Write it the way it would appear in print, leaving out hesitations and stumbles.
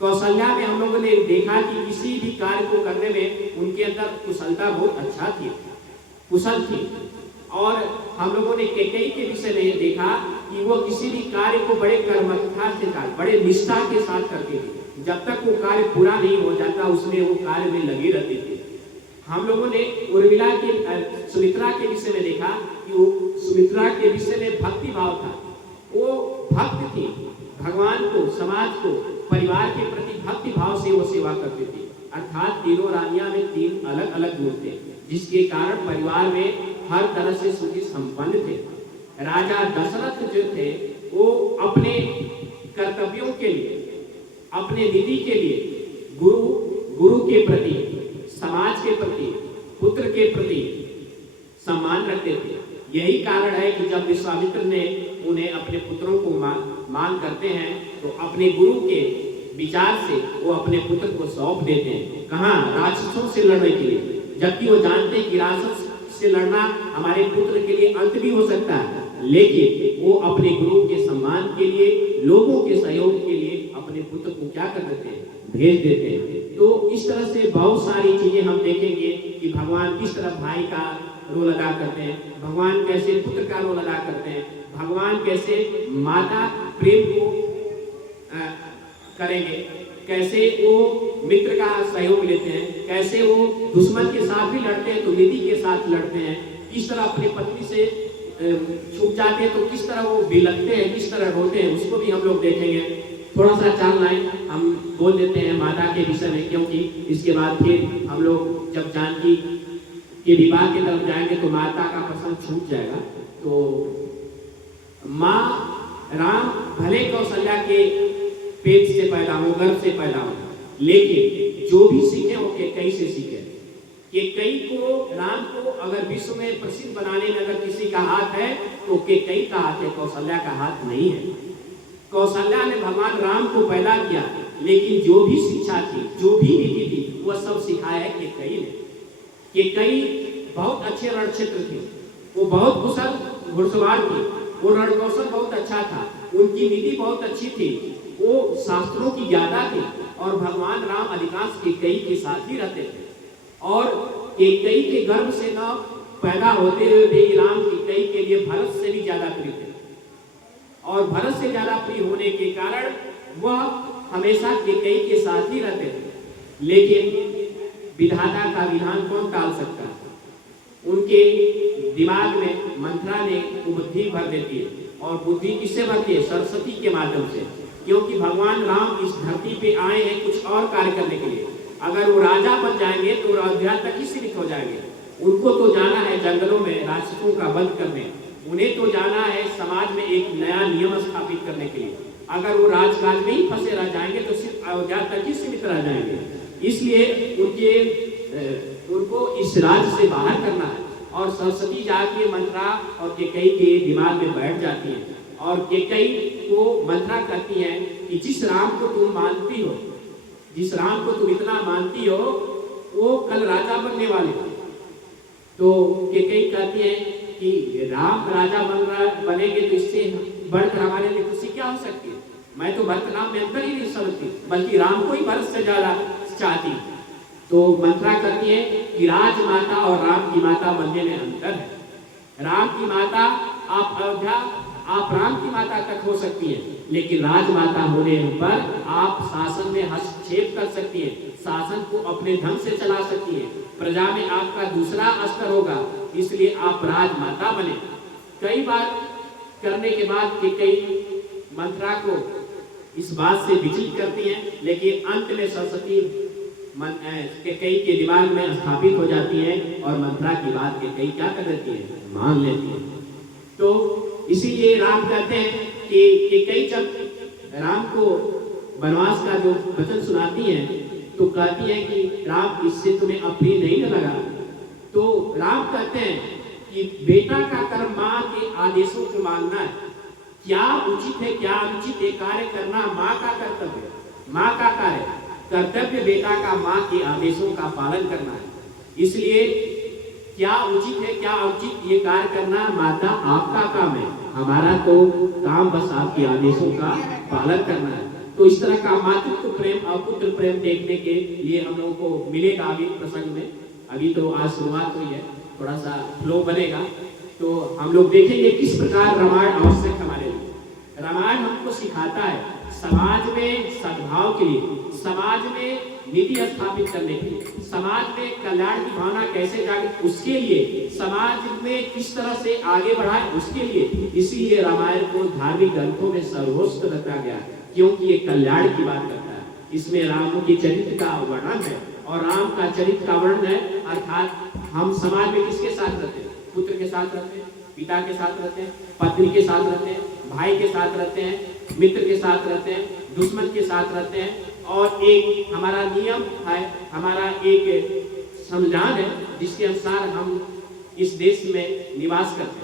कौशल्या में हम लोगों ने देखा कि किसी भी कार्य को करने में उनके अंदर कुशलता बहुत अच्छा थी, कुशल थी। और हम लोगों ने कैकेयी के विषय में देखा कि वो किसी भी कार्य को बड़े कर्मठता से, बड़े निष्ठा के साथ करती थी। जब तक वो कार्य पूरा नहीं हो जाता उसमें वो कार्य में लगी रहती थी। हम लोगों ने उर्मिला के सुमित्रा के विषय में देखा कि वो सुमित्रा के विषय में भक्ति भाव था। वो भक्त थी, भगवान को, समाज को, परिवार के प्रति भक्ति भाव से वो सेवा करती थी। अर्थात तीनों रानियां में तीन अलग अलग गुण थे, जिसके कारण परिवार में हर तरह से सुखी संपन्न थे। राजा दशरथ जो थे वो अपने कर्तव्यों के लिए, अपने निधि के लिए गुरु के प्रति, समाज के प्रति, पुत्र के प्रति सम्मान रखते थे। यही कारण है कि जब विश्वामित्र ने उन्हें अपने पुत्रों को मांग करते हैं तो अपने गुरु के विचार से वो अपने पुत्र को सौंप देते हैं। कहाँ? राक्षसों से लड़ने के लिए, जबकि वो जानते हैं कि राक्षस से लड़ना हमारे पुत्र के लिए अंत भी हो सकता है, लेकिन वो अपने गुरु के सम्मान के लिए, लोगों के सहयोग के लिए अपने पुत्र को क्या कर देते हैं? भेज देते हैं। तो इस तरह से बहुत सारी चीजें हम देखेंगे कि भगवान किस तरह भाई का रोल अदा करते हैं, भगवान कैसे पुत्र का रोल अदा करते हैं, भगवान कैसे माता प्रेम को करेंगे, कैसे वो मित्र का सहयोग लेते हैं, कैसे वो दुश्मन के साथ भी लड़ते हैं तो निधि के साथ लड़ते हैं, किस तरह अपने पत्नी से छूट जाते हैं तो किस तरह वो बिलखते हैं, किस तरह रोते हैं, उसको भी हम लोग देखेंगे। थोड़ा सा 4 लाइन हम बोल देते हैं माता के विषय में, क्योंकि इसके बाद फिर हम लोग जब जानकी के विवाह की तरफ जाएंगे तो माता का प्रसंग छूट जाएगा। तो माँ राम भले कौशल्या के पेट से पैदा हो, गर्भ से पैदा हो, लेकिन जो भी सीखे वो कैकेयी से सीखे। कैकेयी को, राम को अगर विश्व में प्रसिद्ध बनाने में अगर किसी का हाथ है तो कैकेयी का हाथ है, कौशल्या का हाथ नहीं है। कौशल्या ने भगवान राम को पैदा किया, लेकिन जो भी शिक्षा थी, जो भी नीति थी, वह सब सिखाया है कैकेयी ने। कैकेयी बहुत अच्छे रणक्षेत्र थे, वो बहुत कुशल घुड़सवार थी, वो रणकौशल बहुत अच्छा था, उनकी नीति बहुत अच्छी थी, वो शास्त्रों की ज्यादा थी। और भगवान राम अधिकांश कैकेयी के साथ ही रहते थे। और कैकेयी के गर्भ से न पैदा होते हुए भी राम कैकेयी के लिए भरत से भी ज्यादा प्रिय थे, और भरत से ज्यादा प्रिय होने के कारण वह हमेशा कैकेयी के साथ ही रहते थे। लेकिन विधाता का विधान कौन टाल सकता है? उनके दिमाग में मंत्रा ने बुद्धि भर देती है, और बुद्धि किससे भरती है? सरस्वती के माध्यम से। क्योंकि भगवान राम इस धरती पे आए हैं कुछ और कार्य करने के लिए। अगर वो राजा बन जाएंगे तो अयोध्या तक ही सीमित हो जाएंगे। उनको तो जाना है जंगलों में राक्षसों का वध करने, उन्हें तो जाना है समाज में एक नया नियम स्थापित करने के लिए। अगर वो राजकाज में ही फंसे रह जाएंगे तो सिर्फ अयोध्या तक ही सीमित रह जाएंगे। इसलिए उनको इस राज्य से बाहर करना है। और सरस्वती जाके मंत्रा और कैकेयी के दिमाग में बैठ जाती है, और कैकेयी को मंत्रा करती है कि जिस राम को तुम मानती हो, जिस राम को तुम इतना मानती हो, वो कल राजा बनने वाले। तो कैकेयी कहती है कि राम राजा बनेंगे तो इससे बढ़कर हमारे लिए खुशी क्या हो सकती है? मैं तो भरत राम में अंतर ही नहीं समझती, बल्कि राम को ही भरत से ज्यादा चाहती। तो मंत्रा कहती है कि राजमाता और राम की माता बनने में अंतर है। राम की माता आप अयोध्या, आप राम की माता तक हो सकती है, लेकिन राजमाता होने पर आप शासन में हस्तक्षेप कर सकती है, शासन को अपने ढंग से चला सकती है, प्रजा में आपका दूसरा स्तर होगा, इसलिए आप राजमाता बने। कई बार करने के बाद कैकेयी मंत्रा को इस बात से विचलित करती हैं, लेकिन अंत में सरस्वती कैकेयी के दिमाग में स्थापित हो जाती है और मंत्रा की बात कैकेयी क्या कर देती है? मान लेती है। तो इसीलिए राम कहते हैं कि कैकेयी जब राम को वनवास का जो वचन सुनाती है तो कहती है कि राम इससे तुम्हें अप्रिय नहीं लगा। तो राम कहते हैं कि बेटा का कर्म माँ के आदेशों को मानना है। क्या उचित है क्या अनुचित है कार्य करना माँ का कर्तव्य, माँ का कार्य कर्तव्य बेटा का माँ के आदेशों का पालन करना है। इसलिए क्या उचित है क्या अनुचित ये कार्य करना माता आपका काम है, हमारा तो काम बस आपके आदेशों का पालन करना है। तो इस तरह का मातृत्व प्रेम और पुत्र प्रेम देखने के लिए हम लोगों को मिलेगा अभी प्रसंग में। अभी तो आज शुरुआत हुई है, थोड़ा सा फ्लो बनेगा, तो हम लोग देखेंगे किस प्रकार रामायण आवश्यक हमारे लिए। रामायण हमको सिखाता है समाज में सद्भाव के लिए, समाज में नीति स्थापित करने के लिए, समाज में कल्याण की भावना कैसे जागे उसके लिए, समाज में किस तरह से आगे बढ़ाए उसके लिए। इसीलिए रामायण को धार्मिक ग्रंथों में सर्वोच्च रखा गया, क्योंकि ये कल्याण की बात करता है। इसमें राम के चरित्र का वर्णन है, और राम का चरित्र का वर्णन है, अर्थात हम समाज में किसके साथ रहते हैं? पुत्र के साथ रहते हैं, पिता के साथ रहते हैं, पत्नी के साथ रहते हैं, भाई के साथ रहते हैं, मित्र के साथ रहते हैं, दुश्मन के साथ रहते हैं। और एक हमारा नियम है, हमारा एक संविधान है जिसके अनुसार हम इस देश में निवास करते हैं।